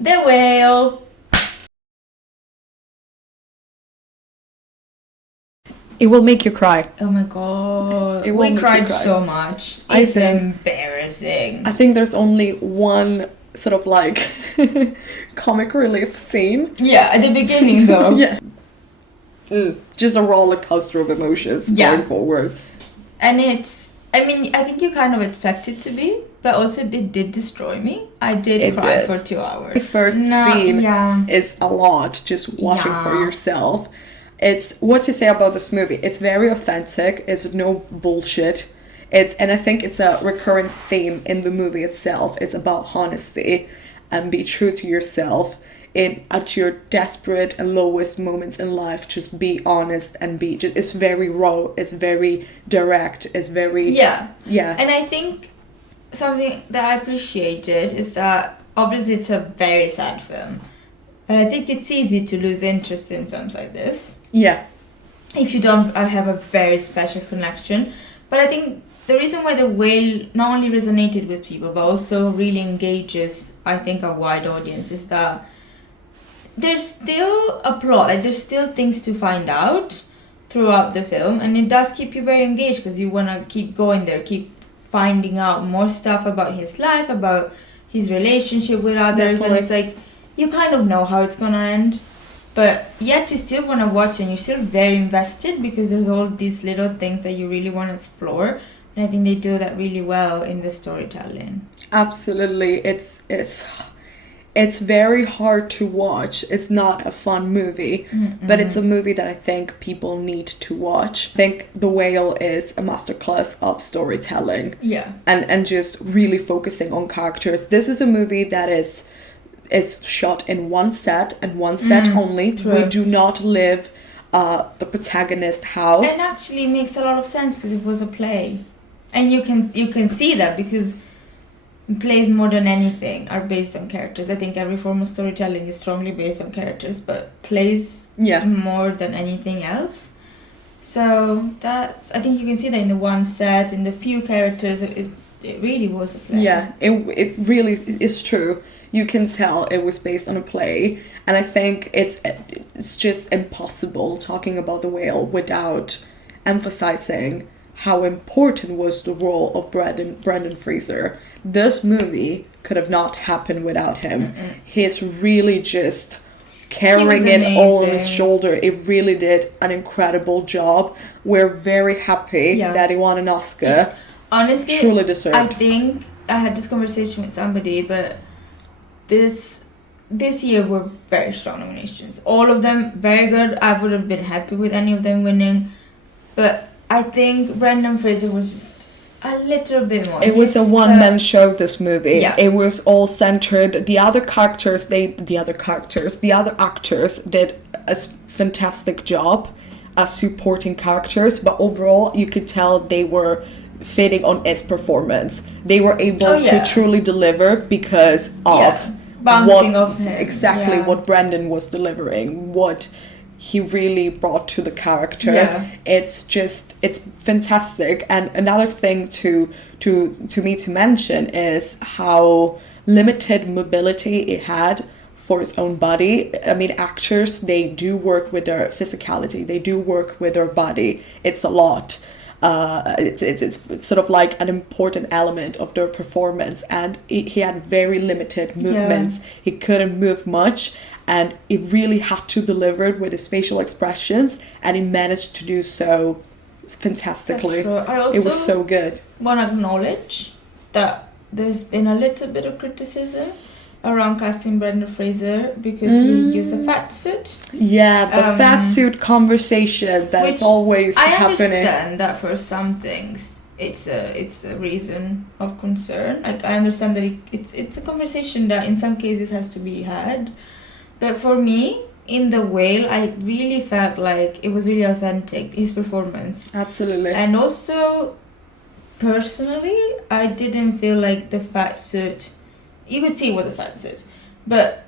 The Whale. It will make you cry. Oh my god. It will We make you cried cry. so much. I It's think- embarrassing. I think there's only one sort of like comic relief scene. Yeah, at the beginning though. Yeah. Just a roller coaster of emotions Yeah. going forward. And I think you kind of expect it to be, but also it did destroy me. I did It cry did. for 2 hours. The first No, scene yeah. is a lot, just watching for Yeah. yourself. It's what to say about this movie. It's very authentic. It's no bullshit. And I think it's a recurring theme in the movie itself. It's about honesty and be true to yourself. At your desperate and lowest moments in life, just be honest and it's very raw. It's very direct. It's very Yeah. yeah. And I think something that I appreciated is that obviously it's a very sad film. And I think it's easy to lose interest in films like this Yeah. if you don't have a very special connection. But I think the reason why The Whale not only resonated with people but also really engages, I think, a wide audience is that there's still a plot, like there's still things to find out throughout the film, and it does keep you very engaged because you want to keep going there, keep finding out more stuff about his life, about his relationship with others. Definitely. And it's like you kind of know how it's gonna end, but yet you still want to watch and you're still very invested because there's all these little things that you really want to explore, and I think they do that really well in the storytelling. Absolutely. It's very hard to watch. It's not a fun movie, but it's a movie that I think people need to watch. I think The Whale is a masterclass of storytelling Yeah. and just really focusing on characters. This is a movie that is shot in one set and one set only. True. We do not live the protagonist's house. And actually makes a lot of sense because it was a play, and you can see that because plays more than anything are based on characters. I think every form of storytelling is strongly based on characters, but plays Yeah. more than anything else. So I think you can see that in the one set, in the few characters, it really was a play. Yeah, it really is true. You can tell it was based on a play, and I think it's just impossible talking about The Whale without emphasizing how important was the role of Brendan Fraser. This movie could have not happened without him. He's really just carrying it all on his amazing. shoulder. It really did an incredible job. We're very happy Yeah. that he won an Oscar. Honestly, Truly deserved. I think I had this conversation with somebody, but this year were very strong nominations. All of them very good. I would have been happy with any of them winning, but I think Brendan Fraser was just a little bit more. It was a one-man show, this movie. Yeah. It was all centered. The other actors did a fantastic job as supporting characters, but overall you could tell they were fitting on his performance. They were able to truly deliver because of bouncing off him. exactly Yeah. what Brendan was delivering, what he really brought to the character. Yeah. It's fantastic. And another thing to me to mention is how limited mobility it had for its own body. I mean, actors, they do work with their physicality, they do work with their body. It's a lot. It's sort of like an important element of their performance, and he had very limited movements. He couldn't move much, and he really had to deliver it with his facial expressions, and he managed to do so fantastically. That's true. I also It was so good. want to acknowledge that there's been a little bit of criticism around casting Brendan Fraser because he used a fat suit. Yeah, the fat suit conversations that is Which always I happening. understand that for some things it's a reason of concern. Like, I understand that it's a conversation that in some cases has to be had. But for me, in The Whale, I really felt like it was really authentic, his performance. Absolutely. And also, personally, I didn't feel like the fat suit... You could see it was a fat suit, but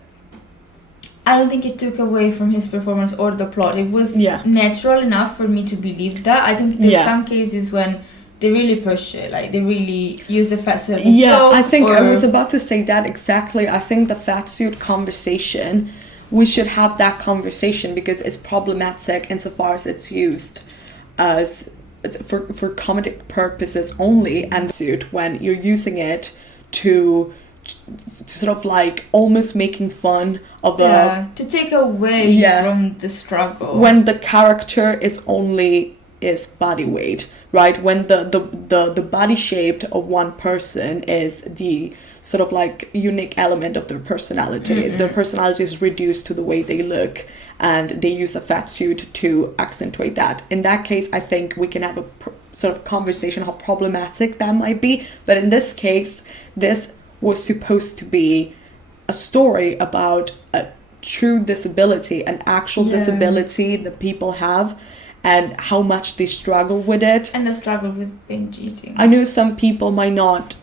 I don't think it took away from his performance or the plot. It was natural enough for me to believe that. I think there's some cases when they really push it. Like they really use the fat suit as a Yeah, joke. I think or, I was about to say that exactly. I think the fat suit conversation, we should have that conversation because it's problematic insofar as it's used as for comedic purposes only, and suit when you're using it to sort of like almost making fun of to take away from the struggle. When the character is only is body weight, right? When the body shape of one person is the sort of like unique element of their personality. Mm-hmm. Their personality is reduced to the way they look, and they use a fat suit to accentuate that. In that case, I think we can have a sort of conversation how problematic that might be. But in this case, this was supposed to be a story about a true disability, an actual disability that people have, and how much they struggle with it. And the struggle with binge eating. I know some people might not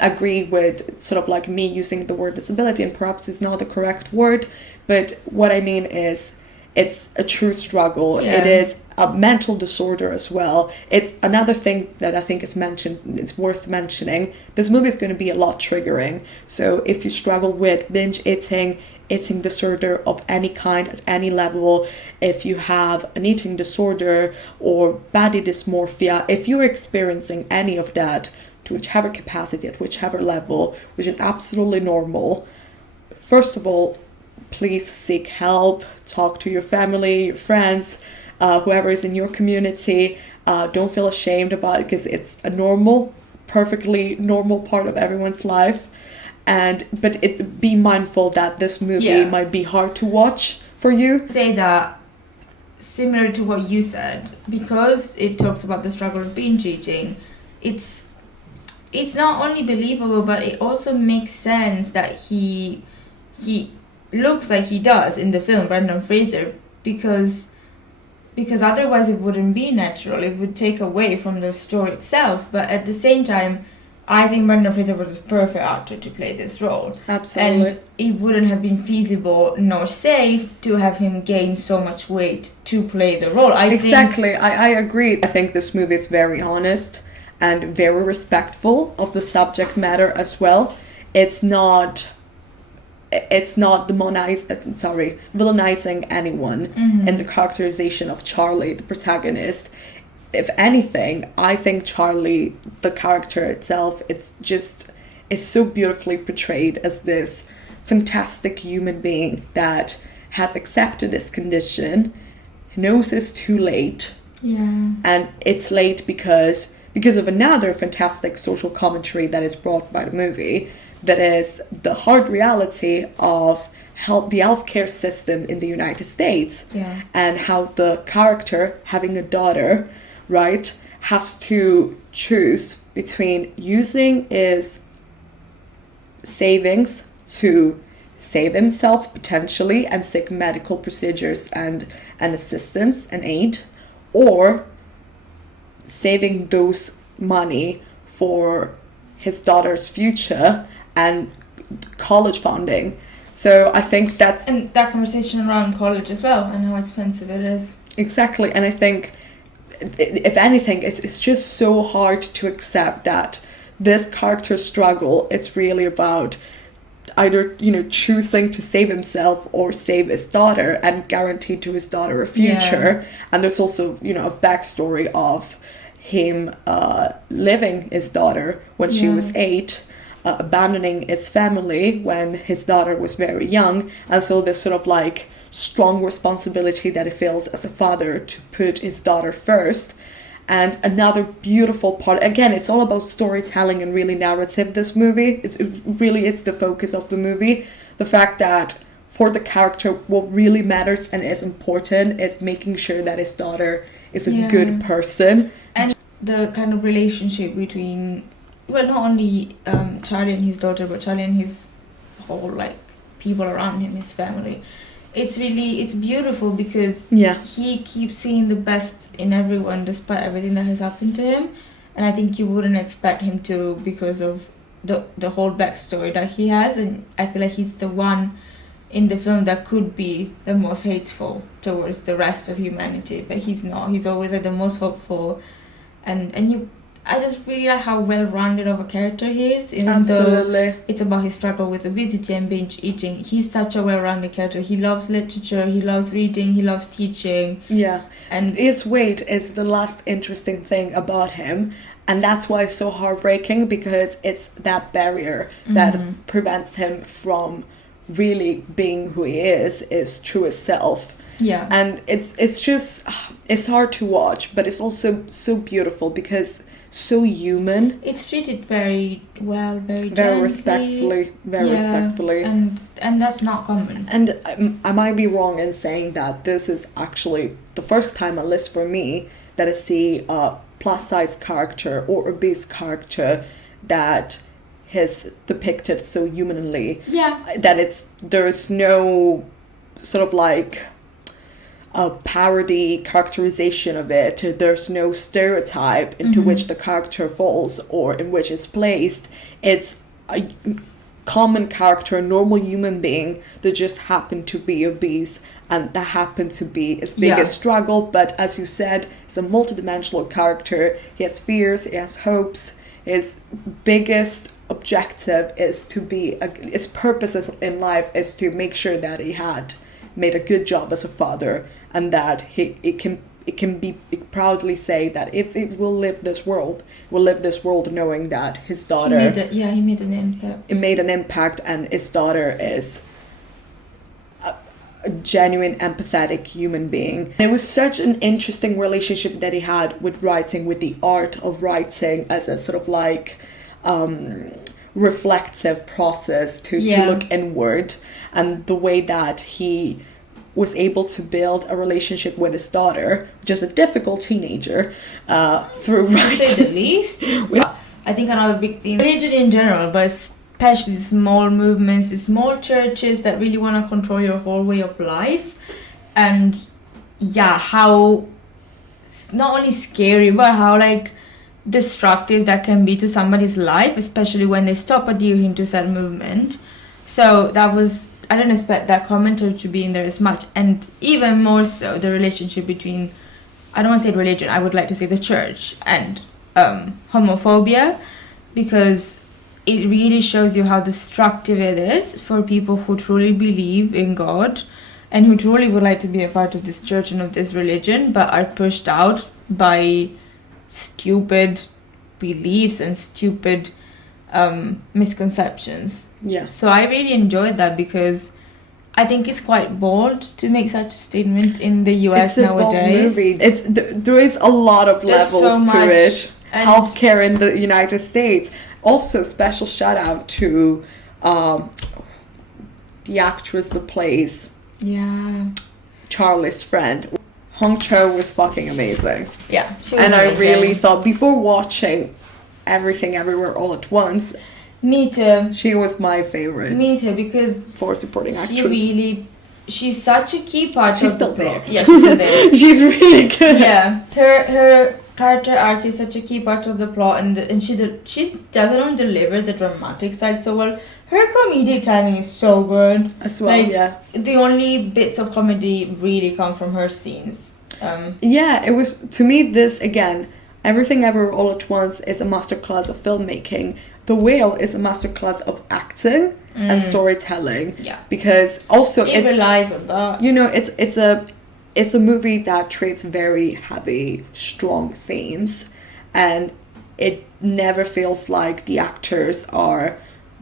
agree with sort of like me using the word disability, and perhaps it's not the correct word, but what I mean is it's a true struggle. It is a mental disorder as well. It's another thing that I think is mentioned, it's worth mentioning. This movie is going to be a lot triggering. So if you struggle with binge eating disorder of any kind at any level, if you have an eating disorder or body dysmorphia, if you're experiencing any of that to whichever capacity, at whichever level, which is absolutely normal, first of all, please seek help, talk to your family, your friends, whoever is in your community. Don't feel ashamed about it because it's a perfectly normal part of everyone's life. But be mindful that this movie might be hard to watch for you. Say that, similar to what you said, because it talks about the struggle of binge eating, it's not only believable, but it also makes sense that he looks like he does in the film, Brendan Fraser, because otherwise it wouldn't be natural. It would take away from the story itself. But at the same time, I think Brendan Fraser was the perfect actor to play this role. Absolutely. And it wouldn't have been feasible nor safe to have him gain so much weight to play the role. I agree. I think this movie is very honest and very respectful of the subject matter as well. It's not villainizing anyone in the characterization of Charlie, the protagonist. If anything, I think Charlie, the character itself, it's so beautifully portrayed as this fantastic human being that has accepted his condition, knows it's too late, and it's late because of another fantastic social commentary that is brought by the movie, that is the hard reality of the healthcare system in the United States, and how the character, having a daughter, right, has to choose between using his savings to save himself potentially and seek medical procedures and assistance and aid, or saving those money for his daughter's future and college funding. So I think that's... And that conversation around college as well, and how expensive it is. Exactly, and I think, if anything, it's just so hard to accept that this character's struggle is really about either, choosing to save himself or save his daughter and guarantee to his daughter a future. And there's also, a backstory of him living his daughter when she was 8, abandoning his family when his daughter was very young, and so there's sort of like strong responsibility that he feels as a father to put his daughter first. And another beautiful part, again, it's all about storytelling and really narrative, this movie. It really is the focus of the movie. The fact that for the character, what really matters and is important is making sure that his daughter is a good person. And the kind of relationship between, well, not only Charlie and his daughter, but Charlie and his whole, people around him, his family. It's beautiful because he keeps seeing the best in everyone despite everything that has happened to him. And I think you wouldn't expect him to because of the whole backstory that he has. And I feel like he's the one in the film that could be the most hateful towards the rest of humanity. But he's not. He's always the most hopeful. And I just really like how well-rounded of a character he is. Even Absolutely. though it's about his struggle with obesity and binge eating, he's such a well-rounded character. He loves literature, he loves reading, he loves teaching. Yeah. And his weight is the last interesting thing about him. And that's why it's so heartbreaking, because it's that barrier that prevents him from really being who he is his truest self. Yeah. And it's just, it's hard to watch, but it's also so beautiful because so human. It's treated very well, very Very gently. respectfully. And that's not common. And I might be wrong in saying that this is actually the first time, at least for me, that I see a plus-size character or obese character that is depicted so humanly. Yeah. That there's no sort of like a parody characterization of it. There's no stereotype into which the character falls or in which it's placed. It's a common character, a normal human being that just happened to be obese, and that happened to be his biggest struggle. But as you said, it's a multidimensional character. He has fears, he has hopes. His biggest objective is to be his purpose in life is to make sure that he had made a good job as a father, and that it can be proudly say that if it will live this world knowing that his daughter he made an impact. It made an impact, and his daughter is a genuine empathetic human being. It was such an interesting relationship that he had with writing, with the art of writing as a sort of like reflective process to look inward, and the way that he was able to build a relationship with his daughter, just a difficult teenager, through writing. To say the least. I think another big theme, religion in general, but especially small movements, the small churches that really want to control your whole way of life, and how not only scary, but how like destructive that can be to somebody's life, especially when they stop adhering to that movement. So that was, I didn't expect that commentary to be in there as much, and even more so the relationship between, I don't want to say religion, I would like to say the church and homophobia, because it really shows you how destructive it is for people who truly believe in God and who truly would like to be a part of this church and of this religion, but are pushed out by stupid beliefs and stupid misconceptions. Yeah. So I really enjoyed that, because I think it's quite bold to make such a statement in the US nowadays. It's a bold movie. There is a lot of levels so to it. And healthcare in the United States. Also, special shout out to the actress that plays Charlie's friend. Hong Cho was fucking amazing. Yeah, she was and amazing. I really thought, before watching Everything Everywhere All at Once, me too. She was my favorite. Me too, because for supporting actress. She's such a key part she's of the still plot. there. Yeah, she's still there. She's really good. Yeah, her character arc is such a key part of the plot, and she doesn't deliver the dramatic side so well. Her comedic timing is so good as well. The only bits of comedy really come from her scenes. It was, to me, this again, Everything Ever All at Once is a masterclass of filmmaking. The Whale is a masterclass of acting and storytelling. Yeah, because also it relies on that. You know, it's a movie that treats very heavy, strong themes, and it never feels like the actors are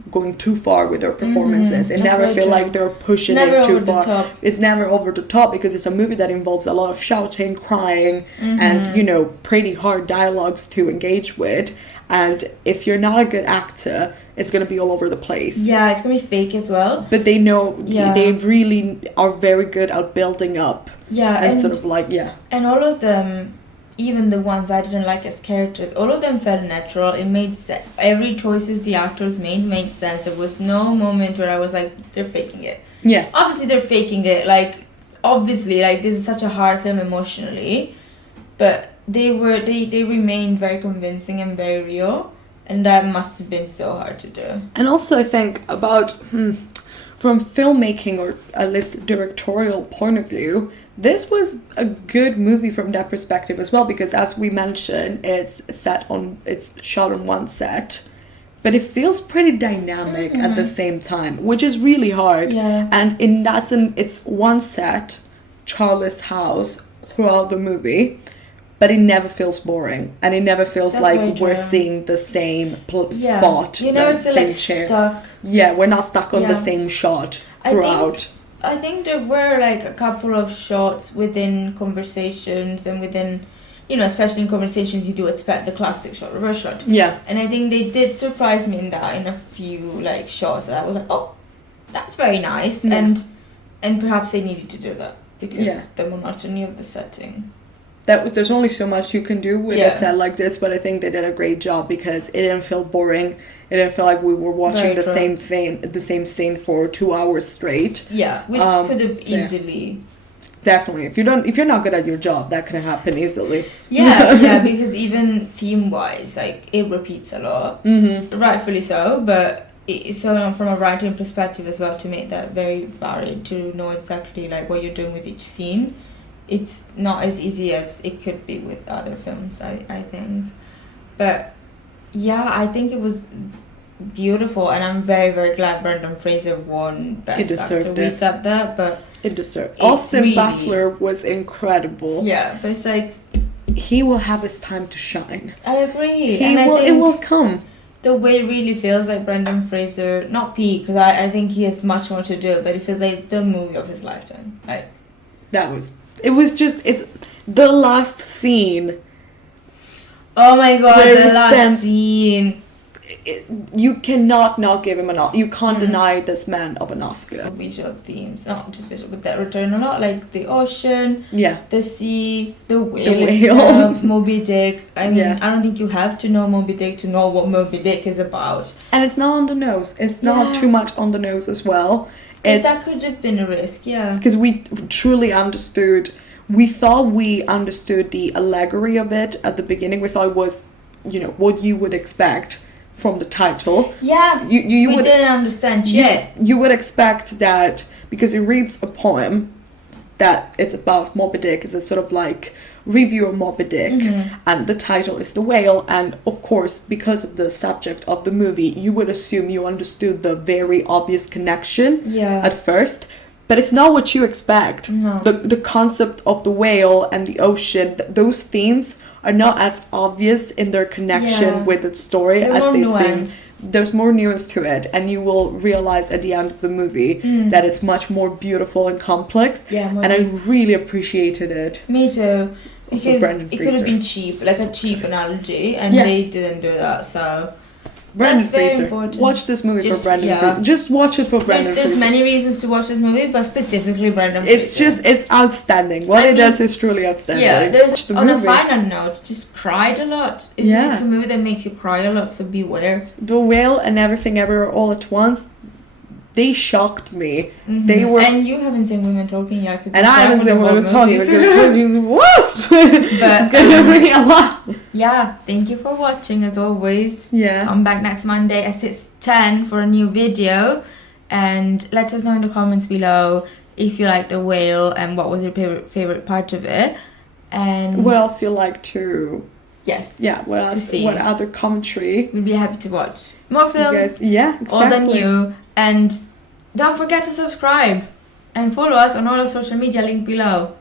going too far with their performances. It never feels like they're pushing it too far. It's never over the top, because it's a movie that involves a lot of shouting, crying, and, you know, pretty hard dialogues to engage with. And if you're not a good actor, it's going to be all over the place. Yeah, it's going to be fake as well. But they know, they really are very good at building up. Yeah, and sort of like, and all of them, even the ones I didn't like as characters, all of them felt natural. It made sense. Every choices the actors made sense. There was no moment where I was like, they're faking it. Yeah. Obviously, they're faking it. Like, obviously, like, this is such a hard film emotionally. But they remained very convincing and very real. And that must have been so hard to do. And also, I think about... from filmmaking or at least directorial point of view, this was a good movie from that perspective as well, because as we mentioned, it's shot on one set, but it feels pretty dynamic at the same time, which is really hard. Yeah. And in that sense, it's one set, Charlie's house, throughout the movie, but it never feels boring, and it never feels That's like very we're true. seeing the same spot. You never the feel same like chair. stuck. Yeah, we're not stuck on Yeah. the same shot I throughout. I think there were like a couple of shots within conversations and within, especially in conversations, you do expect the classic shot, reverse shot. Yeah. And I think they did surprise me in that, in a few like shots that I was like, oh, that's very nice. Yeah. And perhaps they needed to do that because Yeah. the monotony of the setting. There's only so much you can do with Yeah. a set like this, but I think they did a great job because it didn't feel boring. It didn't feel like we were watching Very true. the same scene for 2 hours straight. Yeah, which could have yeah. easily. Definitely, if you're not good at your job, that could happen easily. Yeah, because even theme-wise, like, it repeats a lot. Mm-hmm. Rightfully so, but so from a writing perspective as well, to make that very varied, to know exactly like what you're doing with each scene, it's not as easy as it could be with other films, I think. But yeah, I think it was beautiful, and I'm very, very glad Brendan Fraser won Best He deserved Actor. We it. said that, but It deserved. It's Austin really- Butler was incredible. yeah, but it's like, He will have his time to shine. I agree. He and I will. think It will come. the way it really feels like Brendan Fraser, not peak, because I think he has much more to do, but it feels like the movie of his lifetime. Like, It's the last scene. oh my god, Where the he last stands- scene. You cannot not give him an Oscar. You can't Mhm. deny this man of an Oscar. Visual themes, not just visual, but that return a lot, like the ocean, Yeah. the sea, the whale, The whale. itself, Moby Dick. I mean, Yeah. I don't think you have to know Moby Dick to know what Moby Dick is about. And it's not on the nose. It's not Yeah. too much on the nose as well. But It's that could have been a risk, yeah. because we truly understood. We thought we understood the allegory of it at the beginning. We thought it was, what you would expect from the title. Yeah, You we would didn't understand yet. you would expect that because it reads a poem that it's about Moby Dick. It's a sort of like review of Moby Dick, Mhm. and the title is The Whale, and of course because of the subject of the movie you would assume you understood the very obvious connection Yeah. at first, but it's not what you expect. No. The concept of the whale and the ocean, those themes are not as obvious in their connection Yeah. with the story They're as more they seem. nuanced. There's more nuance to it, and you will realize at the end of the movie Mm. that it's much more beautiful and complex, Yeah, more and I really appreciated it. me too. Also Because Brendan it could have Fraser. been cheap, like a cheap analogy, and Yeah. they didn't do that. So Brendan That's very Fraser. important. Watch this movie Just- for Brendan yeah. Fraser. Just watch it for Brendan there's Fraser. many reasons to watch this movie, but specifically Brendan It's Fraser. it's outstanding. What I it mean, does is truly outstanding. Yeah, Watch there's the on movie. a final note, just cried a lot. Yeah. It's a movie that makes you cry a lot, so beware. The Whale and Everything Ever All at Once, they shocked me. Mhm. They were- and you haven't seen Women Talking yet, 'cause And it's I haven't seen definitely what I'm talking a because woof! But, It's gonna be a lot. Yeah, thank you for watching as always. Yeah. Come back next Monday at 6:10 for a new video, and let us know in the comments below if you like The Whale and what was your favorite part of it. And What else you like to? yes, Yeah. What else? see. What other commentary? we'll be happy to watch more You films, guys? Yeah. all the Exactly. new, and don't forget to subscribe and follow us on all our social media, link below.